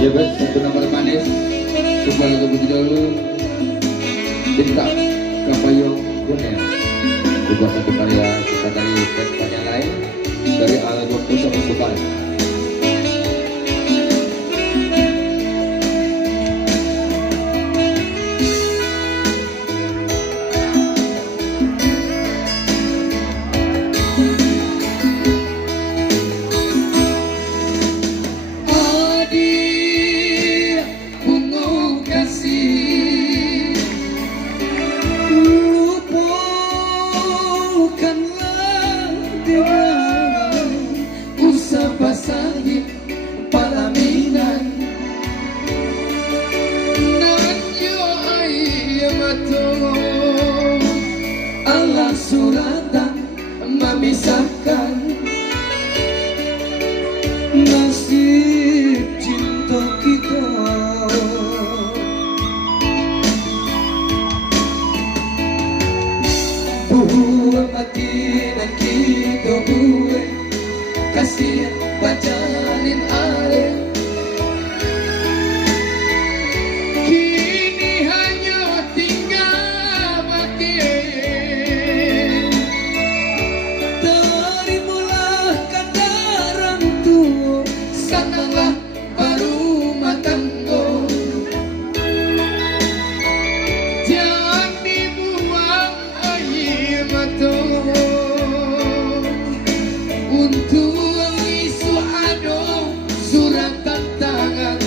Ya bet, satu nomor manis Supaya terlebih dahulu Cinta Kapayong Dunia. Juga satu karya kita dari band lain dari album Pusat Supaya. Suratan memisahkan nasib cinta kita. Buang hati dan kita buat kasih pacarin ale. Kini hanya tinggal mati. Sananglah baru matanggo, jangan dibuang air mata. Untuk isu ado surat tantangan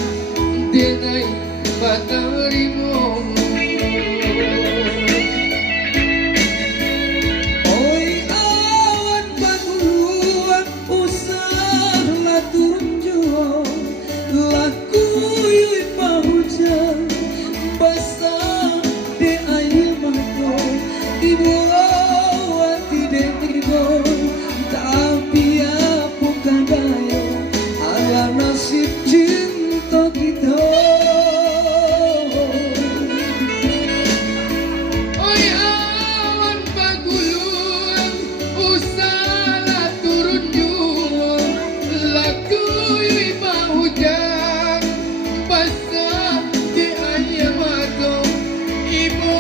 denai batarimo. Oi awan panuruan usahlah turun laku yui pahujan basah de air mata ibu hati de ibu tapi apa kadaya ala nasib cinta kita. Oi awan paguluan usahlah turun jua laku hujan basah di air mata ibu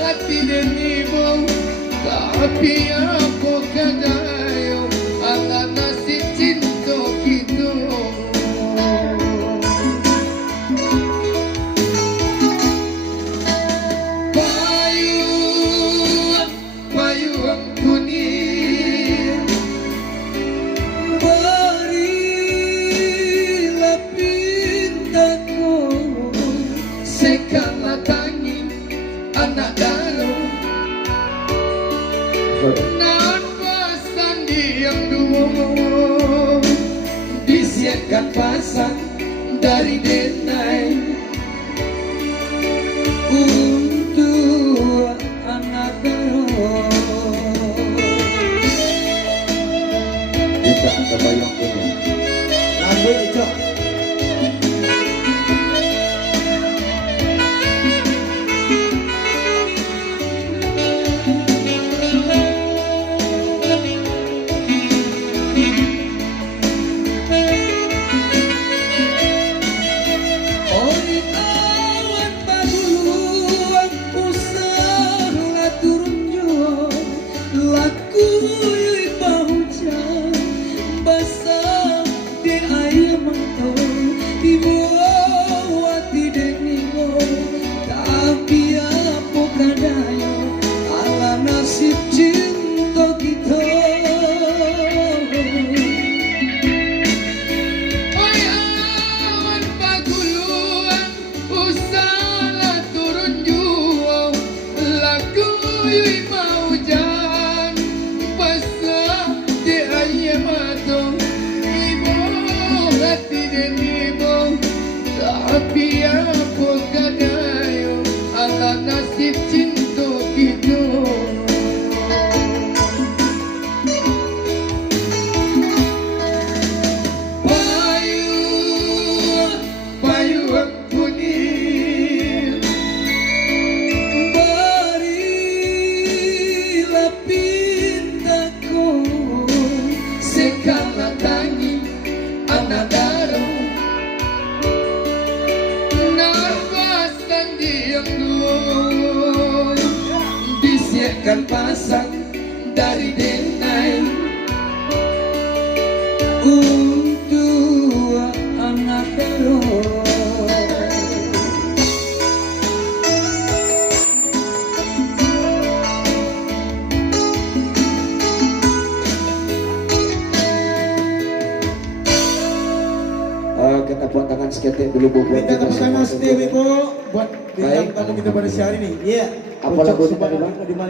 hati dan ibu tapi apa kadaya ala nasib cinta kita. Payung kuning sekala tangi anak dalam nan pesan diam dua disiapkan pasang dari denai untuk anak dalam. Cinta Kapayong Dunia. Lagu itu laku yui pahujan basah di air mata disiapkan pasang dari denai untuk anak terus. Kita buat tangan seketik dulu Bu. Minta tepuk tangan setia Bu buat bintang Baik. tamu kita pada siang hari ini. Iya. Apa lagu Ucap tadi, sumbangan Bang? di mana